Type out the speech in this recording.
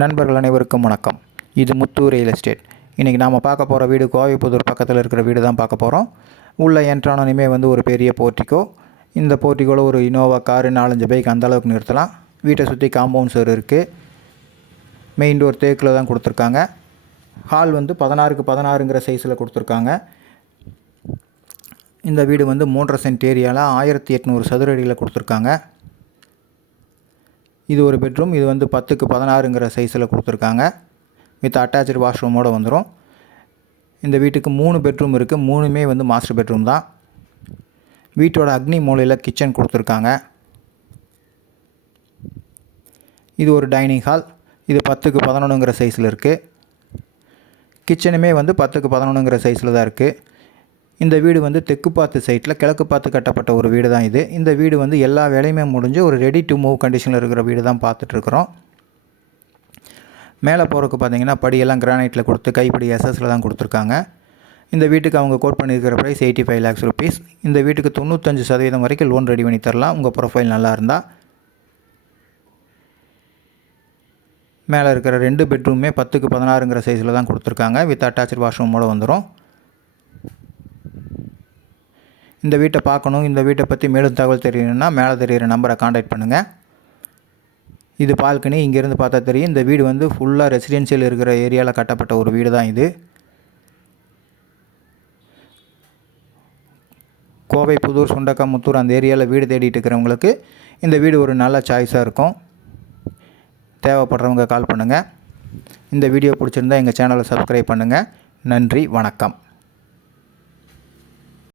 நண்பர்கள் அனைவருக்கும் வணக்கம். இது முத்து ரியல் எஸ்டேட். இன்றைக்கி நாம் பார்க்க போகிற வீடு கோவைப்புதூர் பக்கத்தில் இருக்கிற வீடு தான் பார்க்க போகிறோம். உள்ளே என்ட்ரானோனையுமே ஒரு பெரிய போர்ட்டிக்கோ. இந்த போர்ட்டிக்கோவில் ஒரு இனோவா காரு 4-5 பைக் அந்தளவுக்கு நிறுத்தலாம். வீட்டை சுற்றி காம்பவுண்ட் சுவர் இருக்குது. மெயின் டோர் தேக்கில் தான் கொடுத்துருக்காங்க. ஹால் 16க்கு 16ங்கிற சைஸில் கொடுத்துருக்காங்க. இந்த வீடு 3.5 சென்ட் ஏரியாவில் 1800 சதுர அடியில் கொடுத்துருக்காங்க. இது ஒரு பெட்ரூம். இது 10க்கு 16ங்கிற சைஸில் கொடுத்துருக்காங்க. வித் அட்டாச்சு வாஷ்ரூமோடு வந்துடும். இந்த வீட்டுக்கு 3 பெட்ரூம் இருக்குது. 3மே மாஸ்டர் பெட்ரூம் தான். வீட்டோட அக்னி மூலையில் கிச்சன் கொடுத்துருக்காங்க. இது ஒரு டைனிங் ஹால். இது 10க்கு 11ங்கிற சைஸில் இருக்குது. கிச்சனுமே 10க்கு 11ங்கிற சைஸில் தான் இருக்குது. இந்த வீடு தெற்கு பார்த்து சைட்டில் கிழக்கு பார்த்து கட்டப்பட்ட ஒரு வீடு தான் இது. இந்த வீடு எல்லா வேலையுமே முடிஞ்சு ஒரு ரெடி டு மூவ் கண்டிஷனில் இருக்கிற வீடு தான் பார்த்துட்ருக்குறோம். மேலே போகிறதுக்கு பார்த்திங்கன்னா படியெல்லாம் கிரானைட்டில் கொடுத்து கைப்படி எஸ்எஸில் தான் கொடுத்துருக்காங்க. இந்த வீட்டுக்கு அவங்க கோட் பண்ணியிருக்கிற ப்ரைஸ் 85 lakhs rupees. இந்த வீட்டுக்கு 95% வரைக்கும் லோன் ரெடி பண்ணி தரலாம், உங்கள் ப்ரொஃபைல் நல்லா இருந்தால். மேலே இருக்கிற 2 பெட்ரூமே 10க்கு 16ங்கிற சைஸில் தான் கொடுத்துருக்காங்க. வித் அட்டாச்சு வாஷ்ரூமோடு வந்துடும். இந்த வீட்டை பார்க்கணும், இந்த வீட்டை பற்றி மேலும் தகவல் தெரியணும்னா மேலே தெரிகிற நம்பரை காண்டாக்ட் பண்ணுங்கள். இது பால்கனி. இங்கேருந்து பார்த்தா தெரியும். இந்த வீடு ஃபுல்லாக ரெசிடென்ஷியல் இருக்கிற ஏரியாவில் கட்டப்பட்ட ஒரு வீடு தான் இது. கோவை, புதூர், சுண்டக்காய், முத்தூர் அந்த ஏரியாவில் வீடு தேடிட்டு இருக்கிறவங்களுக்கு இந்த வீடு ஒரு நல்ல சாய்ஸாக இருக்கும். தேவைப்படுறவங்க கால் பண்ணுங்கள். இந்த வீடியோ பிடிச்சிருந்தால் எங்கள் சேனலை சப்ஸ்கிரைப் பண்ணுங்கள். நன்றி, வணக்கம்.